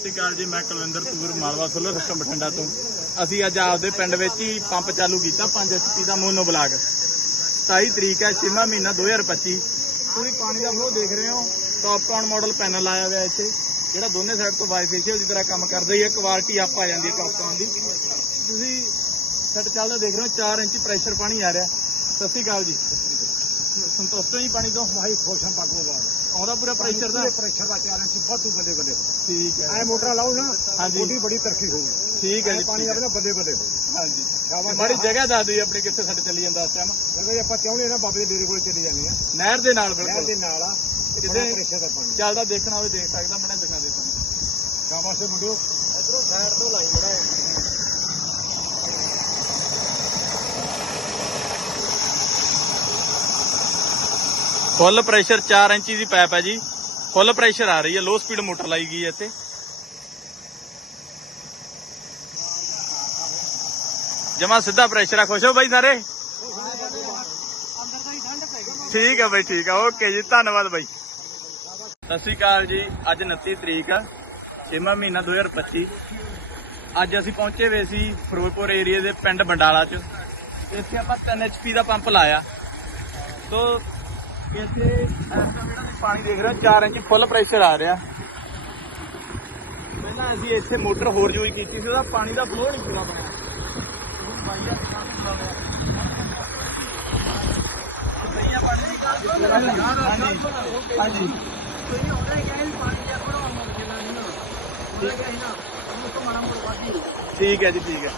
ਸਤਿ ਸ਼੍ਰੀ ਅਕਾਲ ਜੀ, ਮੈਂ Kulwinder Toor Malwa solar system Bathinda ਤੋਂ। ਅਸੀਂ ਅੱਜ ਆਪਦੇ ਪਿੰਡ ਵਿੱਚ ਹੀ ਪੰਪ ਚਾਲੂ ਕੀਤਾ 5 ਐਚਪੀ ਦਾ ਮੋਨੋ ਬਲਾਕ। 27 ਤਰੀਕ ਹੈ 6ਵਾਂ ਮਹੀਨਾ 2025 ਤੁਸੀਂ ਪਾਣੀ ਦਾ ਫਲੋ ਦੇਖ ਰਹੇ ਹੋ ਟੌਪਕਾਨ ਮਾਡਲ ਪੈਨਲ ਆਇਆ ਹੋਇਆ ਇੱਥੇ, ਜਿਹੜਾ ਦੋਨੇ ਸਾਈਡ ਤੋਂ ਬਾਈਫੇਸ਼ੀਅਲ ਦੀ ਤਰ੍ਹਾਂ ਕੰਮ ਕਰਦਾ ਹੀ ਹੈ ਕੁਆਲਿਟੀ ਅਪ ਆ ਜਾਂਦੀ ਹੈ ਟੌਪਕਾਨ ਦੀ। ਤੁਸੀਂ ਸੈੱਟ ਚੱਲਦਾ ਦੇਖ ਰਹੇ ਹੋ 4 ਇੰਚ ਪ੍ਰੈਸ਼ਰ ਪਾਣੀ ਆ ਰਿਹਾ। ਸਤਿ ਸ਼੍ਰੀ ਅਕਾਲ ਜੀ। ਸੰਤੁਸ਼ਟ ਹੋ ਜੀ ਪਾਣੀ ਤੋਂ ਭਾਈ ਖੋਸ਼ਾਂ ਪਾਕੋ ਬਾਅਦ ਆਉਂਦਾ ਪੂਰਾ ਪ੍ਰੈਸ਼ਰ ਦਾ। ਪ੍ਰੈਸ਼ਰ ਦਾ ਚਾਰਨ ਸੀ ਬਹੁਤ ਬੱਲੇ ਬੱਲੇ ਠੀਕ ਹੈ। ਐ ਮੋਟਰ ਲਾਓ ਨਾ ਹਾਂਜੀ। ਉਹਦੀ ਬੜੀ ਤਰੱਕੀ ਹੋਊਗੀ ਠੀਕ ਹੈ ਜੀ ਪਾਣੀ ਠੀਕ ਹੈ। ਆਪਣੇ ਬੱਲੇ ਬੱਲੇ ਹੋਊ। ਹਾਂਜੀ। ਮਾੜੀ ਜਗ੍ਹਾ ਦੱਸ ਦਿਓ ਜੀ ਆਪਣੀ ਕਿੱਥੇ ਸਾਡੇ ਚੱਲੀ ਜਾਂਦਾ ਇਸ ਟਾਈਮ ਜਦੋਂ ਆਪਾਂ ਚਾਹੁੰਦੇ ਨਾ ਬਾਬੇ ਦੇ ਡੇਰੇ ਕੋਲ ਚਲੀ ਜਾਂਦੇ ਆ ਨਹਿਰ ਦੇ ਨਾਲ ਨਹਿਰ ਬਿਲਕੁਲ ਦੇ ਨਾਲ ਆ ਕਿਤੇ- ਕਿਤੇ ਪ੍ਰੈਸ਼ਰ ਦਾ ਪਾਣੀ। ਚੱਲਦਾ ਦੇਖਣਾ ਹੋਵੇ ਦੇਖ ਸਕਦਾ ਮੈਂ ਦਿਖਾ ਦੇ ਤੁਹਾਨੂੰ ਏ ਮੁੰਡਿਓ। ਇਧਰੋਂ ਸਾਈਡ ਤੋਂ ਲਾਈ ਫੁੱਲ ਪ੍ਰੈਸ਼ਰ 4 ਇੰਚੀ ਦੀ ਪਾਈਪ ਹੈ ਜੀ। ਫੁੱਲ ਪ੍ਰੈਸ਼ਰ ਆ ਰਹੀ ਹੈ ਲੋ ਸਪੀਡ ਮੋਟਰ ਲਾਈ ਗਈ ਹੈ ਇੱਥੇ। ਜਮਾ ਸਿੱਧਾ ਪ੍ਰੈਸ਼ਰ ਆ, ਖੁਸ਼ ਹੋ ਬਾਈ ਸਾਰੇ? ਠੀਕ ਹੈ ਬਾਈ, ਠੀਕ ਹੈ ਓਕੇ ਜੀ, ਧੰਨਵਾਦ ਬਾਈ। ਸਤਿ ਸ਼੍ਰੀ ਅਕਾਲ ਜੀ, ਅੱਜ 29 ਤਰੀਕ ਆ ਛੇਵਾਂ ਮਹੀਨਾ 2025 ਅੱਜ ਅਸੀਂ ਪਹੁੰਚੇ ਹੋਏ ਸੀ ਫਿਰੋਜ਼ਪੁਰ ਏਰੀਆ ਦੇ ਪਿੰਡ ਬੰਡਾਲਾ 'ਚ। ਇੱਥੇ ਆਪਾਂ 3 ਐਚਪੀ ਦਾ ਪੰਪ ਲਾਇਆ। ਤੋ ਇੱਥੇ ਇਸ ਟਾਈਮ ਜਿਹੜਾ ਤੁਸੀਂ ਪਾਣੀ ਦੇਖ ਰਹੇ ਹੋ 4 ਇੰਚ ਫੁੱਲ ਪ੍ਰੈਸ਼ਰ ਆ ਰਿਹਾ। ਪਹਿਲਾਂ ਅਸੀਂ ਇੱਥੇ ਮੋਟਰ ਹੋਰ ਯੂਜ਼ ਕੀਤੀ ਸੀ ਉਹਦਾ ਪਾਣੀ ਦਾ ਫਲੋ ਨਹੀਂ ਪੂਰਾ ਬਣਿਆ। ਤੁਸੀਂ ਬਾਈ ਦਾ ਦਿਖਾ ਦਿੰਦਾ ਸਹੀ ਆ ਪਾਣੀ ਦੀ ਹਾਂਜੀ ਹਾਂਜੀ। ਠੀਕ ਹੈ ਜੀ ਠੀਕ ਹੈ।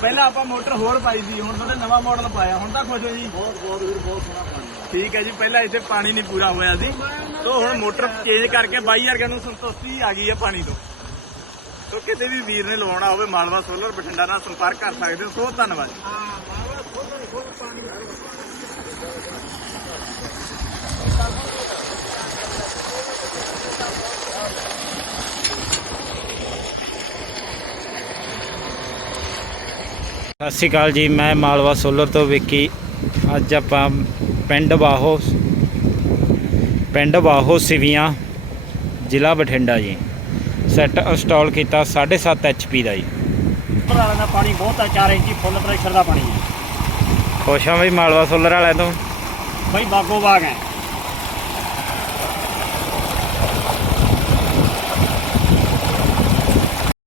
ਪਹਿਲਾਂ ਆਪਾਂ ਮੋਟਰ ਹੋਰ ਪਾਈ ਸੀ ਹੁਣ ਤੁਹਾਡੇ ਨਵਾਂ ਮਾਡਲ ਪਾਇਆ ਹੁਣ ਤਾਂ ਖੁਸ਼ ਹੋ ਜੀ। ਬਹੁਤ ਬਹੁਤ ਵੀਰ ਬਹੁਤ ਸੋਹਣਾ ਪਾਣੀ ਠੀਕ ਹੈ ਜੀ ਪਹਿਲਾਂ ਇੱਥੇ ਪਾਣੀ ਨਹੀਂ ਪੂਰਾ ਹੋਇਆ ਸੀ। ਤੋਂ ਹੁਣ ਮੋਟਰ ਚੇਂਜ ਕਰਕੇ ਬਾਈ ਵਰਗਿਆਂ ਨੂੰ ਸੰਤੁਸ਼ਟੀ ਆ ਗਈ ਹੈ ਪਾਣੀ ਤੋਂ। ਤੋਂ ਕਿਤੇ ਵੀ ਵੀਰ ਨੇ ਲਵਾਉਣਾ ਹੋਵੇ ਮਾਲਵਾ ਸੋਲਰ ਬਠਿੰਡਾ ਨਾਲ ਸੰਪਰਕ ਕਰ ਸਕਦੇ ਹੋ। ਸੋ ਧੰਨਵਾਦ। ਸਤਿ ਸ਼੍ਰੀ ਅਕਾਲ ਜੀ ਮੈਂ ਮਾਲਵਾ ਸੋਲਰ ਤੋਂ ਵਿੱਕੀ। ਅੱਜ ਆਪਾਂ ਪਿੰਡ ਬਾਹੋ ਪਿੰਡ ਬਾਹੋ ਸਿਵੀਆਂ ਜ਼ਿਲ੍ਹਾ ਬਠਿੰਡਾ ਜੀ। ਸੈੱਟ ਇੰਸਟਾਲ ਕੀਤਾ 7.5 ਐਚਪੀ ਦਾ ਜੀ। ਵਾਲਾ ਦਾ ਪਾਣੀ ਬਹੁਤ ਆ 4 ਇੰਚੀ ਫੁੱਲ ਪ੍ਰੈਸ਼ਰ ਦਾ ਪਾਣੀ। ਹੈ ਖੁਸ਼ ਹਾਂ ਬਈ ਮਾਲਵਾ ਸੋਲਰ ਵਾਲਿਆਂ ਤੋਂ? ਭਾਈ ਬਾਗੋ ਬਾਗ ਹੈ।